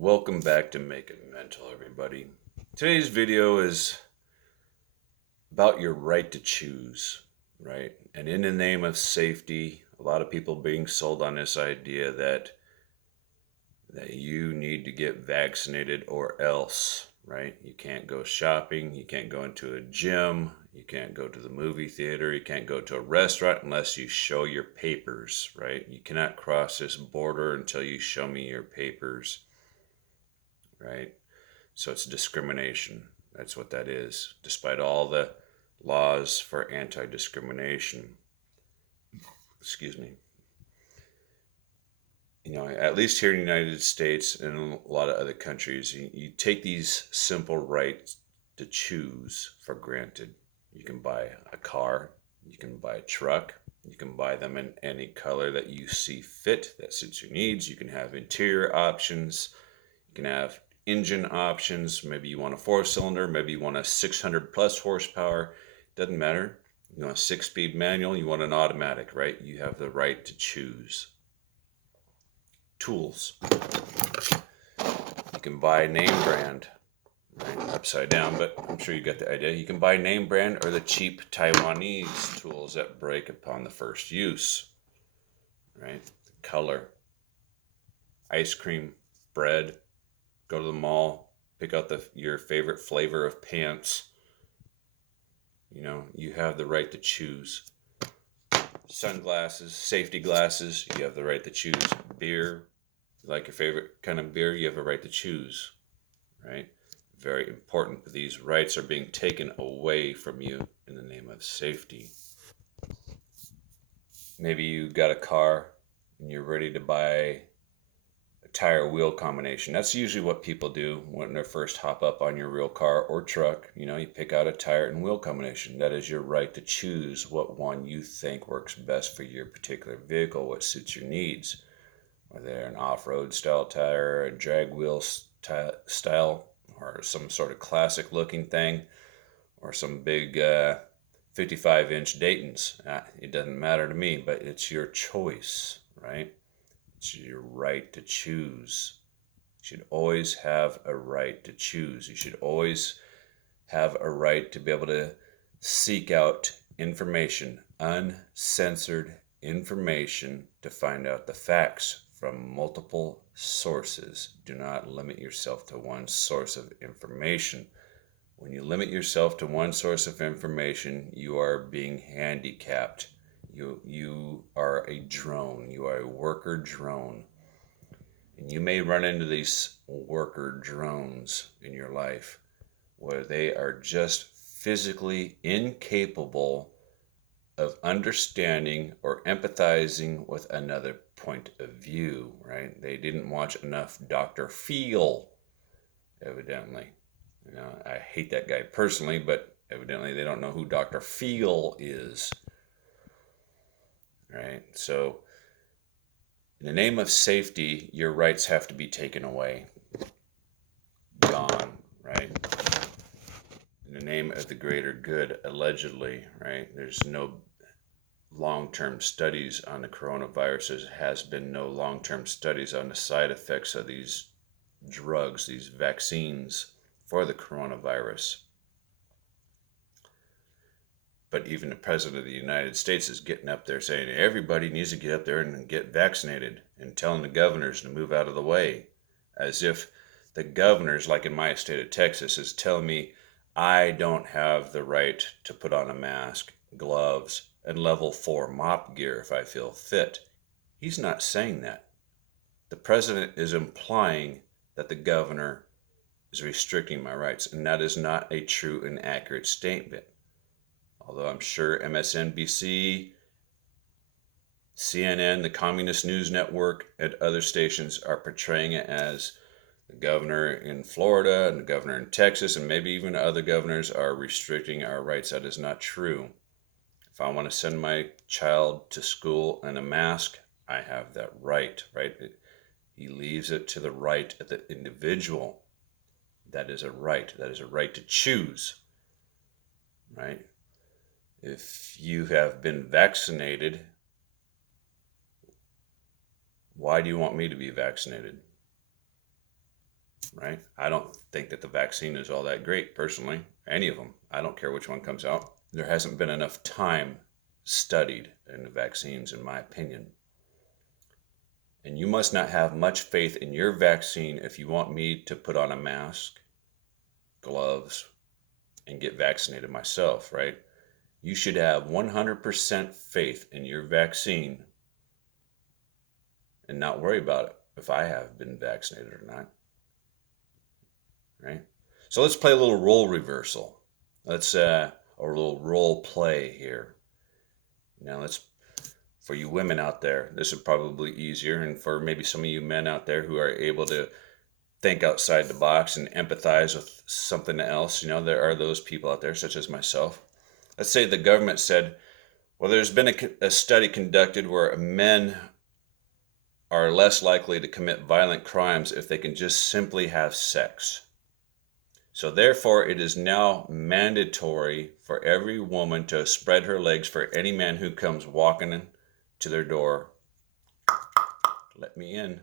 Welcome back to Make It Mental, everybody. Today's video is about your right to choose, right? And in the name of safety, a lot of people being sold on this idea that you need to get vaccinated or else, right? You can't go shopping, you can't go into a gym, you can't go to the movie theater, you can't go to a restaurant unless you show your papers, right? You cannot cross this border until you show me your papers, right? So it's discrimination. That's what that is, despite all the laws for anti-discrimination. Excuse me. At least here in the United States and in a lot of other countries, you take these simple rights to choose for granted. You can buy a car, you can buy a truck, you can buy them in any color that you see fit that suits your needs. You can have interior options, you can have engine options. Maybe you want a 4-cylinder, maybe you want a 600 plus horsepower. Doesn't matter. You want a 6-speed manual, you want an automatic, right? You have the right to choose. Tools. You can buy name brand, right? Upside down, but I'm sure you got the idea. You can buy name brand or the cheap Taiwanese tools that break upon the first use, right? Color, ice cream, bread. Go to the mall, pick out your favorite flavor of pants. You have the right to choose. Sunglasses, safety glasses, you have the right to choose. Beer, like your favorite kind of beer, you have a right to choose, right? Very important. These rights are being taken away from you in the name of safety. Maybe you got a car and you're ready to buy tire wheel combination. That's usually what people do when they first hop up on your real car or truck. You pick out a tire and wheel combination. That is your right to choose what one you think works best for your particular vehicle, what suits your needs. Whether they're an off-road style tire, a drag wheel style, or some sort of classic looking thing, or some big 55-inch Daytons. It doesn't matter to me, but it's your choice, right? It's your right to choose. You should always have a right to choose. You should always have a right to be able to seek out information, uncensored information, to find out the facts from multiple sources. Do not limit yourself to one source of information. When you limit yourself to one source of information, you are being handicapped. You are a drone. You are a worker drone. And you may run into these worker drones in your life where they are just physically incapable of understanding or empathizing with another point of view, right? They didn't watch enough Dr. Phil, evidently. I hate that guy personally, but evidently they don't know who Dr. Phil is. Right? So, in the name of safety, your rights have to be taken away. Gone, right? In the name of the greater good, allegedly, right? There's no long-term studies on the coronavirus. There has been no long-term studies on the side effects of these drugs, these vaccines for the coronavirus. But even the president of the United States is getting up there saying everybody needs to get up there and get vaccinated, and telling the governors to move out of the way, as if the governors, like in my state of Texas, is telling me I don't have the right to put on a mask, gloves, and level 4 mop gear if I feel fit. He's not saying that. The president is implying that the governor is restricting my rights, and that is not a true and accurate statement. Although I'm sure MSNBC, CNN, the Communist News Network, and other stations are portraying it as the governor in Florida and the governor in Texas, and maybe even other governors, are restricting our rights. That is not true. If I want to send my child to school in a mask, I have that right, right? He leaves it to the right of the individual. That is a right. That is a right to choose, right? If you have been vaccinated, why do you want me to be vaccinated? right? I don't think that the vaccine is all that great, personally. Any of them. I don't care which one comes out. There hasn't been enough time studied in the vaccines, in my opinion. And you must not have much faith in your vaccine if you want me to put on a mask, gloves, and get vaccinated myself, right? You should have 100% faith in your vaccine and not worry about it if I have been vaccinated or not, right? So let's play a little role reversal. Let's a little role play here. Now let's for you women out there, this is probably easier, and for maybe some of you men out there who are able to think outside the box and empathize with something else, there are those people out there, such as myself. Let's say the government said, well, there's been a study conducted where men are less likely to commit violent crimes if they can just simply have sex. So therefore, it is now mandatory for every woman to spread her legs for any man who comes walking to their door. Let me in.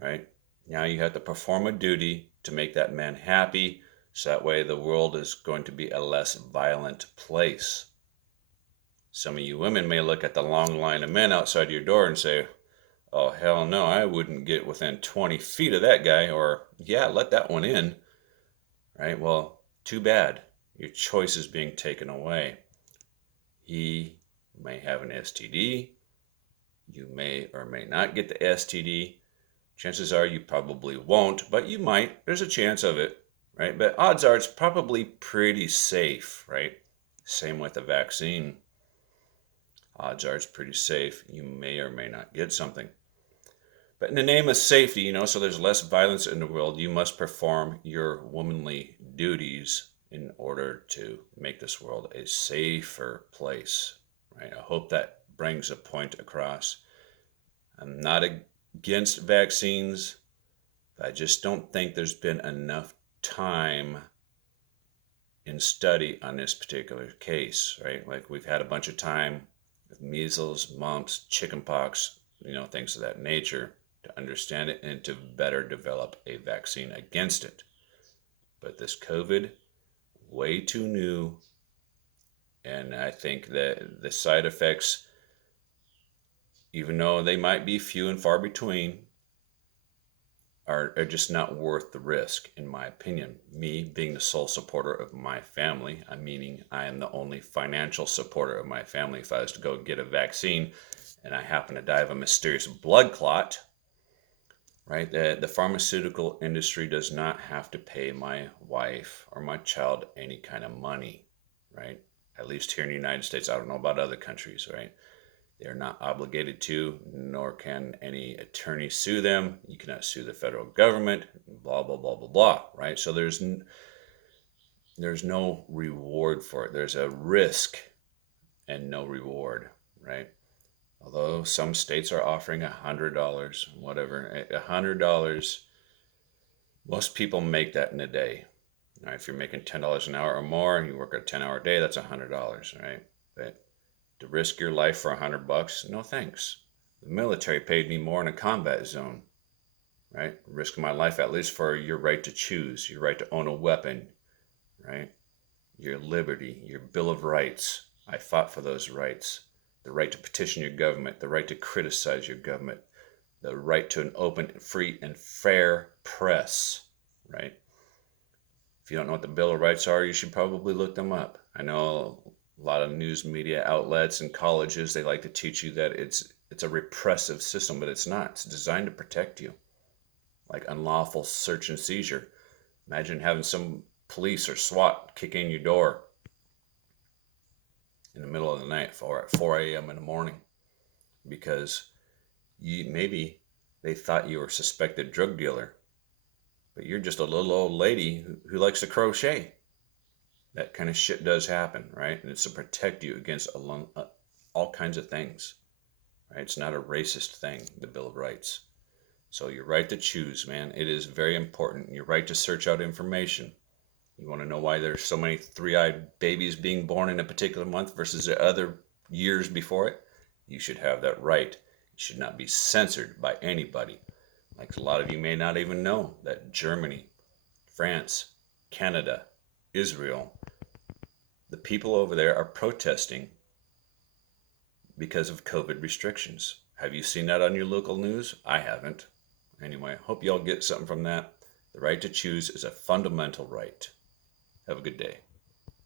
Right? Now you have to perform a duty to make that man happy, so that way the world is going to be a less violent place. Some of you women may look at the long line of men outside your door and say, oh, hell no, I wouldn't get within 20 feet of that guy, or yeah, let that one in. Right? Well, too bad. Your choice is being taken away. He may have an STD. You may or may not get the STD. Chances are you probably won't, but you might. There's a chance of it, right? But odds are it's probably pretty safe, right? Same with the vaccine. Odds are it's pretty safe. You may or may not get something. But in the name of safety, so there's less violence in the world, you must perform your womanly duties in order to make this world a safer place, right? I hope that brings a point across. I'm not against vaccines. I just don't think there's been enough time in study on this particular case, right? Like we've had a bunch of time with measles, mumps, chickenpox, things of that nature to understand it and to better develop a vaccine against it. But this COVID, way too new. And I think that the side effects, even though they might be few and far between, are just not worth the risk, in my opinion. Me being the sole supporter of my family, meaning I am the only financial supporter of my family. If I was to go get a vaccine and I happen to die of a mysterious blood clot, right, the pharmaceutical industry does not have to pay my wife or my child any kind of money, right? At least here in the United States. I don't know about other countries, right? They're not obligated to, nor can any attorney sue them. You cannot sue the federal government, blah, blah, blah, blah, blah, right? So there's no reward for it. There's a risk and no reward, right? Although some states are offering $100, whatever, $100, most people make that in a day. Now, if you're making $10 an hour or more, you work a 10-hour day, that's $100, right? But to risk your life for $100, no thanks. The military paid me more in a combat zone, right? Risk my life at least for your right to choose, your right to own a weapon, right? Your liberty, your Bill of Rights. I fought for those rights. The right to petition your government, the right to criticize your government, the right to an open, free, and fair press, right? If you don't know what the Bill of Rights are, you should probably look them up. I know a lot of news media outlets and colleges, they like to teach you that it's a repressive system, but it's not. It's designed to protect you. Like unlawful search and seizure. Imagine having some police or SWAT kick in your door in the middle of the night or at 4 a.m. in the morning because maybe they thought you were a suspected drug dealer, but you're just a little old lady who likes to crochet. That kind of shit does happen, right? And it's to protect you against all kinds of things, right? It's not a racist thing, the Bill of Rights. So your right to choose, man, it is very important. Your right to search out information. You want to know why there's so many three-eyed babies being born in a particular month versus the other years before it? You should have that right. It should not be censored by anybody. Like a lot of you may not even know that Germany, France, Canada, Israel, the people over there are protesting because of COVID restrictions. Have you seen that on your local news? I haven't. Anyway, hope y'all get something from that. The right to choose is a fundamental right. Have a good day.